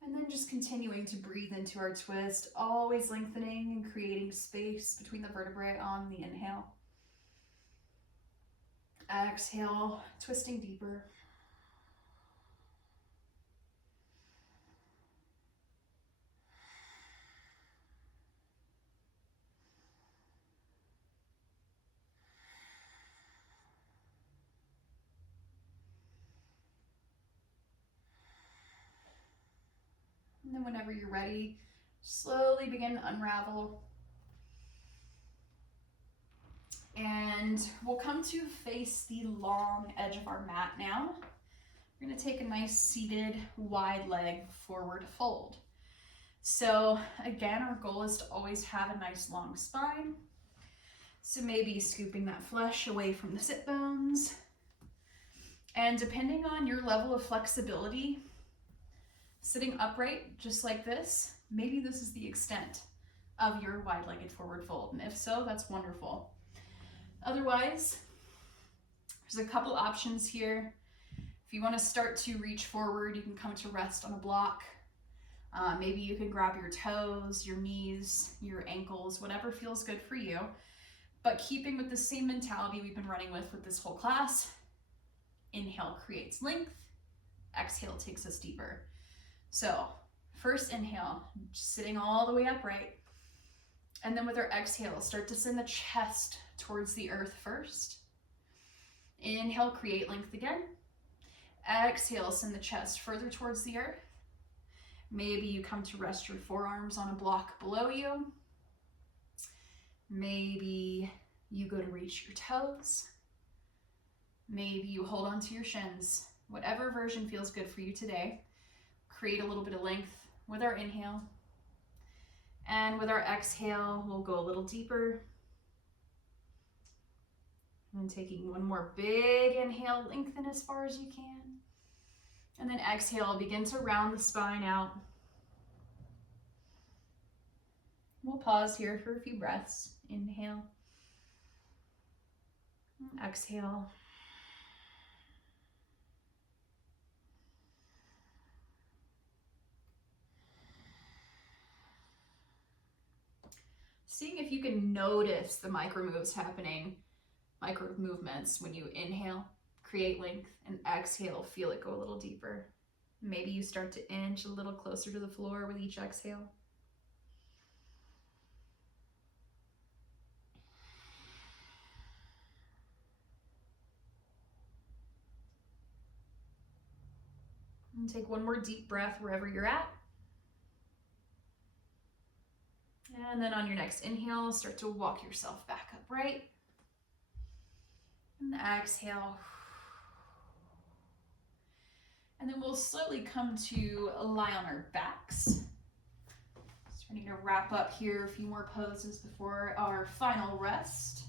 And then just continuing to breathe into our twist, always lengthening and creating space between the vertebrae on the inhale. Exhale, twisting deeper. And then whenever you're ready, slowly begin to unravel. And we'll come to face the long edge of our mat now. We're going to take a nice seated wide leg forward fold. So again, our goal is to always have a nice long spine. So maybe scooping that flesh away from the sit bones. And depending on your level of flexibility, sitting upright, just like this, maybe this is the extent of your wide-legged forward fold. And if so, that's wonderful. Otherwise, there's a couple options here. If you want to start to reach forward, you can come to rest on a block. Maybe you can grab your toes, your knees, your ankles, whatever feels good for you. But keeping with the same mentality we've been running with this whole class, inhale creates length, exhale takes us deeper. So first inhale, sitting all the way upright. And then with our exhale, start to send the chest towards the earth first. Inhale, create length again. Exhale, send the chest further towards the earth. Maybe you come to rest your forearms on a block below you. Maybe you go to reach your toes. Maybe you hold onto your shins. Whatever version feels good for you today. Create a little bit of length with our inhale. And with our exhale, we'll go a little deeper. And taking one more big inhale, lengthen as far as you can. And then exhale, begin to round the spine out. We'll pause here for a few breaths. Inhale. Exhale. Seeing if you can notice the micro moves happening, micro movements when you inhale, create length, and exhale, feel it go a little deeper. Maybe you start to inch a little closer to the floor with each exhale. And take one more deep breath wherever you're at. And then on your next inhale, start to walk yourself back upright. And exhale. And then we'll slowly come to lie on our backs. Starting to wrap up here, a few more poses before our final rest.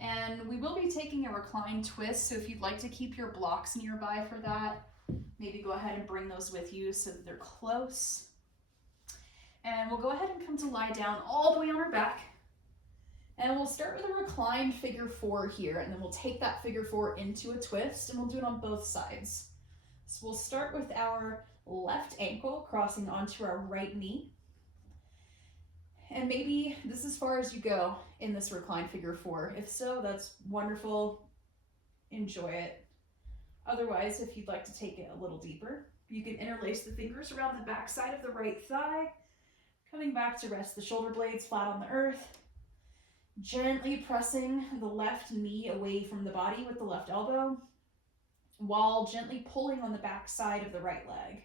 And we will be taking a reclined twist, so if you'd like to keep your blocks nearby for that, maybe go ahead and bring those with you so that they're close. And we'll go ahead and come to lie down all the way on our back. And we'll start with a reclined figure four here, and then we'll take that figure four into a twist, and we'll do it on both sides. So we'll start with our left ankle crossing onto our right knee. And maybe this is as far as you go in this reclined figure four. If so, that's wonderful. Enjoy it. Otherwise, if you'd like to take it a little deeper, you can interlace the fingers around the back side of the right thigh, coming back to rest the shoulder blades flat on the earth, gently pressing the left knee away from the body with the left elbow, while gently pulling on the back side of the right leg.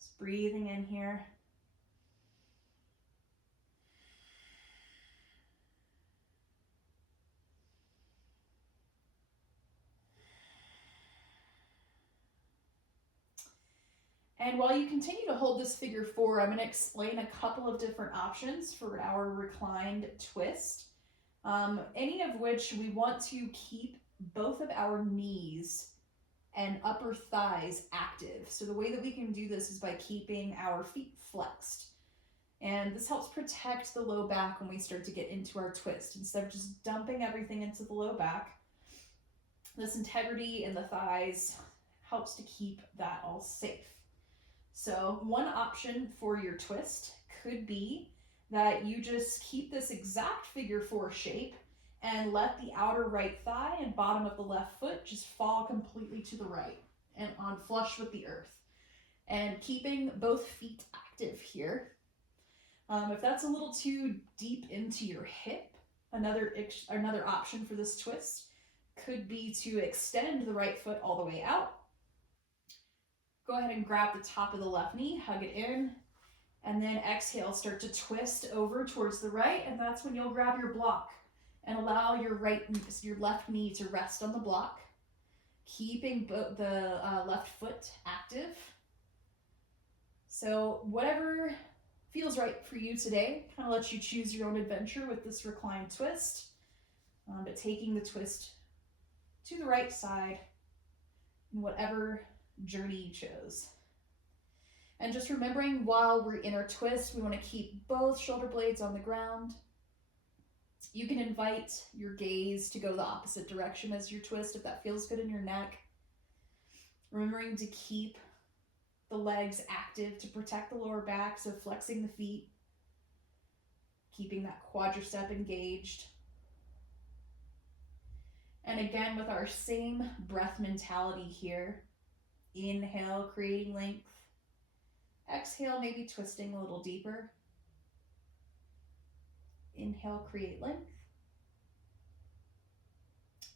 Just breathing in here. And while you continue to hold this figure four, I'm going to explain a couple of different options for our reclined twist, any of which we want to keep both of our knees and upper thighs active. So the way that we can do this is by keeping our feet flexed. And this helps protect the low back when we start to get into our twist. Instead of just dumping everything into the low back, this integrity in the thighs helps to keep that all safe. So one option for your twist could be that you just keep this exact figure four shape and let the outer right thigh and bottom of the left foot just fall completely to the right and on flush with the earth. And keeping both feet active here. If that's a little too deep into your hip, another option for this twist could be to extend the right foot all the way out. Go ahead and grab the top of the left knee, hug it in, and then exhale, start to twist over towards the right, and that's when you'll grab your block and allow your left knee to rest on the block, keeping the left foot active. So whatever feels right for you today, kind of lets you choose your own adventure with this reclined twist, but taking the twist to the right side in whatever journey you chose. And just remembering while we're in our twist, we want to keep both shoulder blades on the ground. You can invite your gaze to go the opposite direction as your twist if that feels good in your neck. Remembering to keep the legs active to protect the lower back, so flexing the feet, keeping that quadricep engaged. And again, with our same breath mentality here, inhale, creating length. Exhale, maybe twisting a little deeper. Inhale, create length.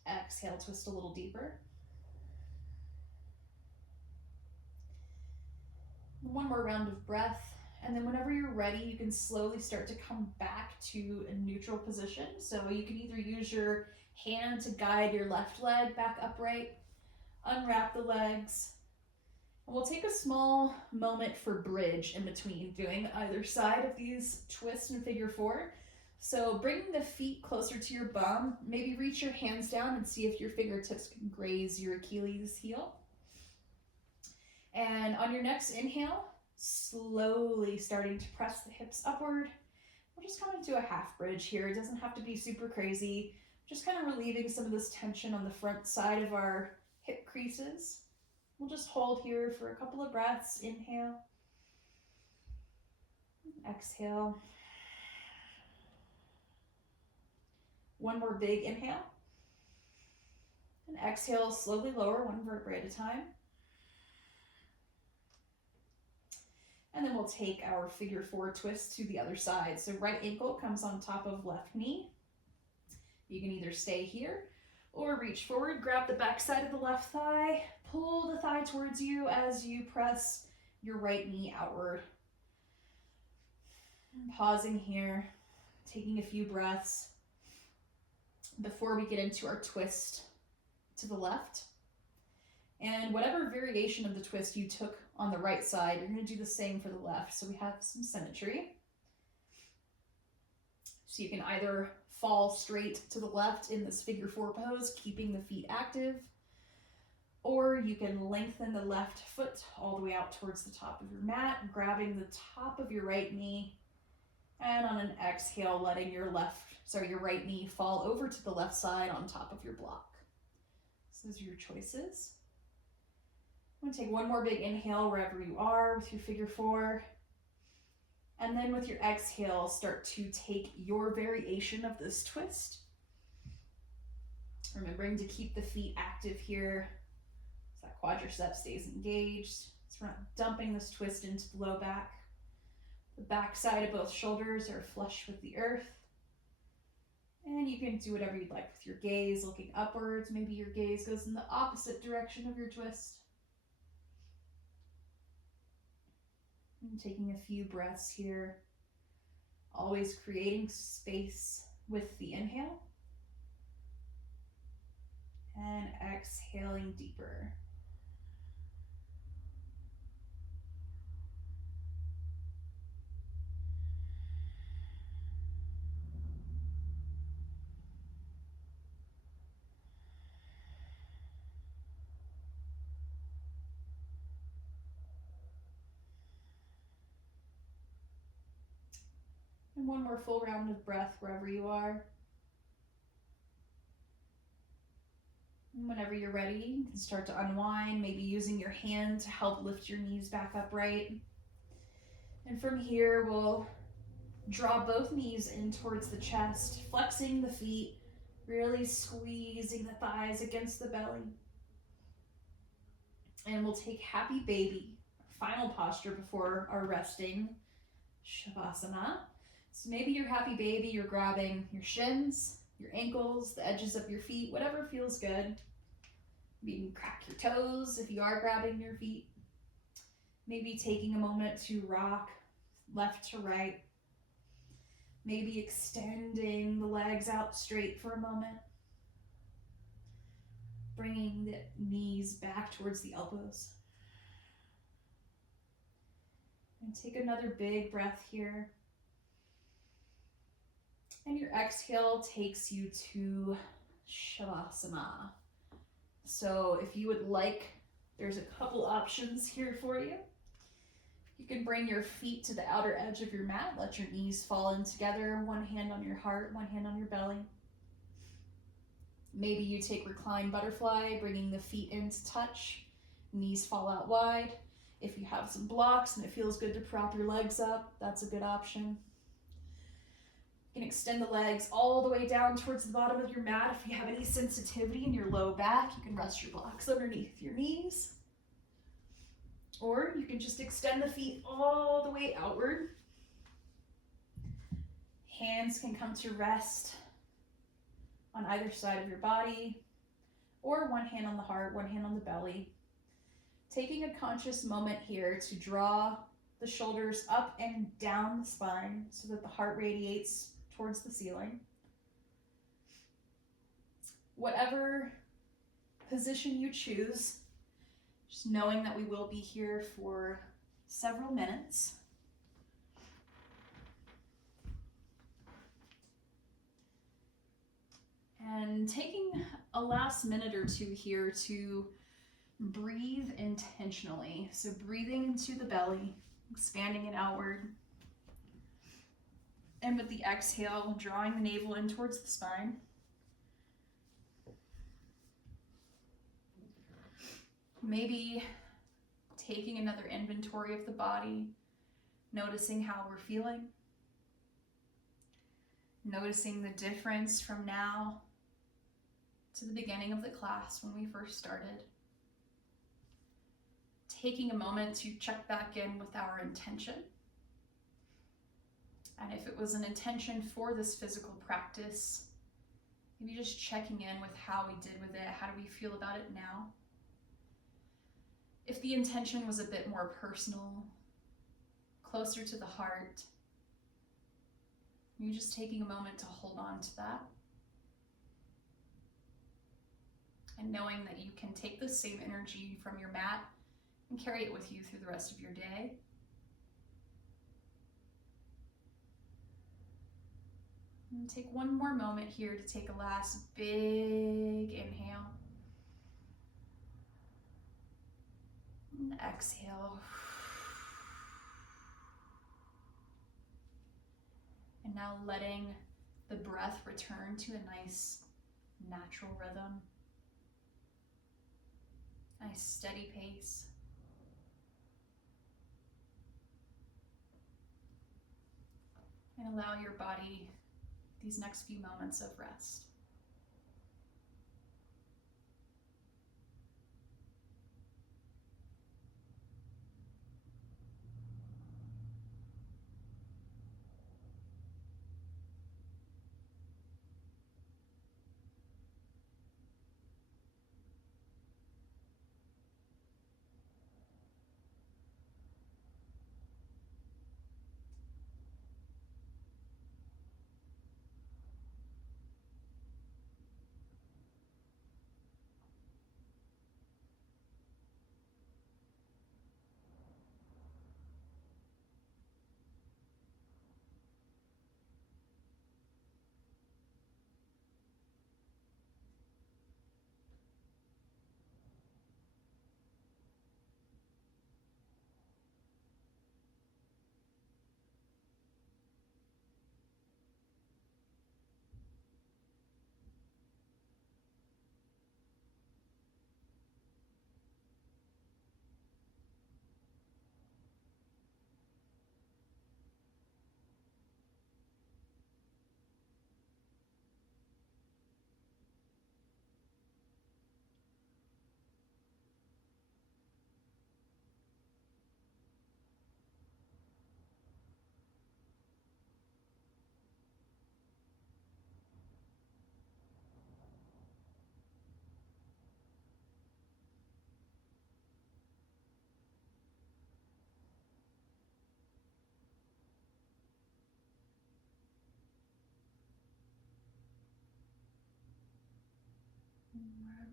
Exhale, twist a little deeper. One more round of breath. And then whenever you're ready, you can slowly start to come back to a neutral position. So you can either use your hand to guide your left leg back upright, unwrap the legs, and we'll take a small moment for bridge in between doing either side of these twists in figure four. So bringing the feet closer to your bum, maybe reach your hands down and see if your fingertips can graze your Achilles heel. And on your next inhale, slowly starting to press the hips upward. We'll just come into a half bridge here. It doesn't have to be super crazy. Just kind of relieving some of this tension on the front side of our hip creases. We'll just hold here for a couple of breaths. Inhale. Exhale. One more big inhale. And exhale, slowly lower one vertebrae at a time. And then we'll take our figure four twist to the other side. So right ankle comes on top of left knee. You can either stay here Or reach forward, grab the back side of the left thigh, pull the thigh towards you as you press your right knee outward. Pausing here, taking a few breaths before we get into our twist to the left. And whatever variation of the twist you took on the right side, you're going to do the same for the left, so we have some symmetry. So you can either fall straight to the left in this figure 4 pose, keeping the feet active, or you can lengthen the left foot all the way out towards the top of your mat, grabbing the top of your right knee, and on an exhale, letting your right knee fall over to the left side on top of your block. So those are your choices. I'm going to take one more big inhale wherever you are with your figure 4. And then with your exhale, start to take your variation of this twist. Remembering to keep the feet active here so that quadricep stays engaged. So we're not dumping this twist into the low back. The back side of both shoulders are flush with the earth. And you can do whatever you'd like with your gaze, looking upwards. Maybe your gaze goes in the opposite direction of your twist. And taking a few breaths here, always creating space with the inhale. And exhaling deeper. And one more full round of breath wherever you are. And whenever you're ready, you can start to unwind, maybe using your hand to help lift your knees back upright. And from here, we'll draw both knees in towards the chest, flexing the feet, really squeezing the thighs against the belly. And we'll take happy baby, our final posture before our resting Shavasana. So maybe your happy baby, you're grabbing your shins, your ankles, the edges of your feet, whatever feels good. You can crack your toes if you are grabbing your feet. Maybe taking a moment to rock left to right. Maybe extending the legs out straight for a moment. Bringing the knees back towards the elbows. And take another big breath here. And your exhale takes you to Shavasana. So if you would like, there's a couple options here for you. You can bring your feet to the outer edge of your mat. Let your knees fall in together. One hand on your heart, one hand on your belly. Maybe you take reclined butterfly, bringing the feet into touch. Knees fall out wide. If you have some blocks and it feels good to prop your legs up, that's a good option. You can extend the legs all the way down towards the bottom of your mat. If you have any sensitivity in your low back, you can rest your blocks underneath your knees. Or you can just extend the feet all the way outward. Hands can come to rest on either side of your body, or one hand on the heart, one hand on the belly. Taking a conscious moment here to draw the shoulders up and down the spine so that the heart radiates towards the ceiling. Whatever position you choose, just knowing that we will be here for several minutes. And taking a last minute or two here to breathe intentionally. So breathing into the belly, expanding it outward. And with the exhale, drawing the navel in towards the spine. Maybe taking another inventory of the body, noticing how we're feeling. Noticing the difference from now to the beginning of the class when we first started. Taking a moment to check back in with our intention. And if it was an intention for this physical practice, Maybe just checking in with how we did with it. How do we feel about it now? If the intention was a bit more personal, closer to the heart, you're just taking a moment to hold on to that. And knowing that you can take the same energy from your mat and carry it with you through the rest of your day. And take one more moment here to take a last big inhale. And exhale. And now letting the breath return to a nice natural rhythm. Nice steady pace. And allow your body these next few moments of rest.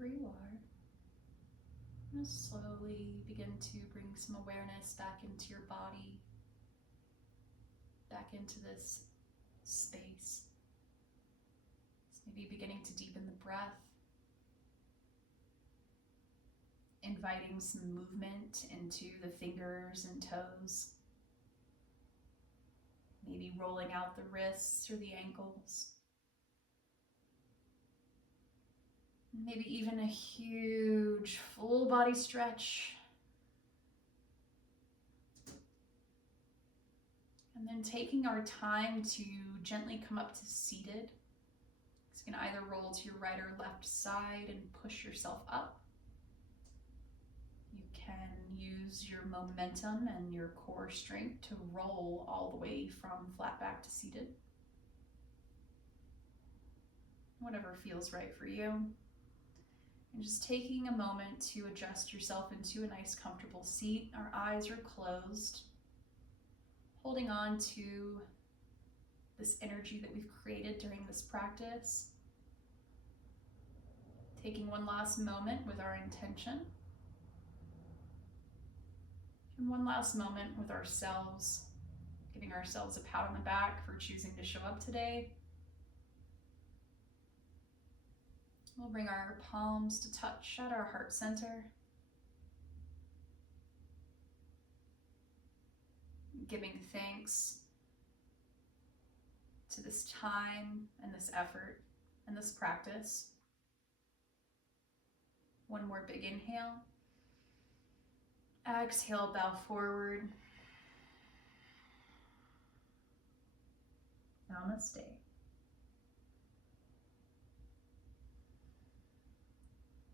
Wherever you are, just slowly begin to bring some awareness back into your body, back into this space. So maybe beginning to deepen the breath, inviting some movement into the fingers and toes, maybe rolling out the wrists or the ankles. Maybe even a huge full body stretch. And then taking our time to gently come up to seated. So you can either roll to your right or left side and push yourself up. You can use your momentum and your core strength to roll all the way from flat back to seated. Whatever feels right for you. And just taking a moment to adjust yourself into a nice comfortable seat. Our eyes are closed. Holding on to this energy that we've created during this practice. Taking one last moment with our intention. And one last moment with ourselves. Giving ourselves a pat on the back for choosing to show up today. We'll bring our palms to touch at our heart center. Giving thanks to this time and this effort and this practice. One more big inhale. Exhale, bow forward. Namaste.